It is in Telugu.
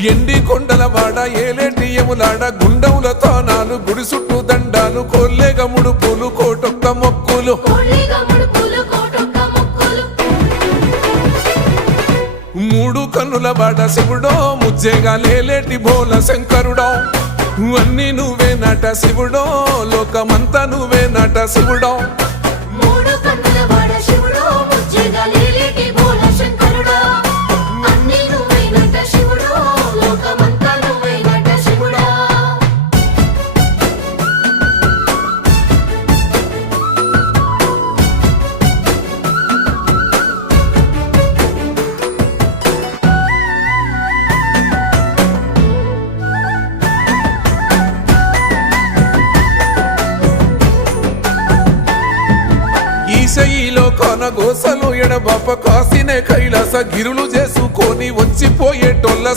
ఎండి కొండల వాడ ఏలేటి యములాడ గుండముల తానాలు గుడి చుట్టూ దండాలు కొల్లేగ ముడుపులు కోటొక్క మొక్కులు మూడు కన్నుల వాడ శివుడో ముజ్జేగా లేలేటి బోల శంకరుడో అన్ని నువ్వే నట శివుడో లోకమంతా నువ్వే నట శివుడో ఈశయిలో కొన గోసలు ఎడబాప కాసినే కైలాస గిరులు చేసుకొని వచ్చిపోయేటోళ్ళ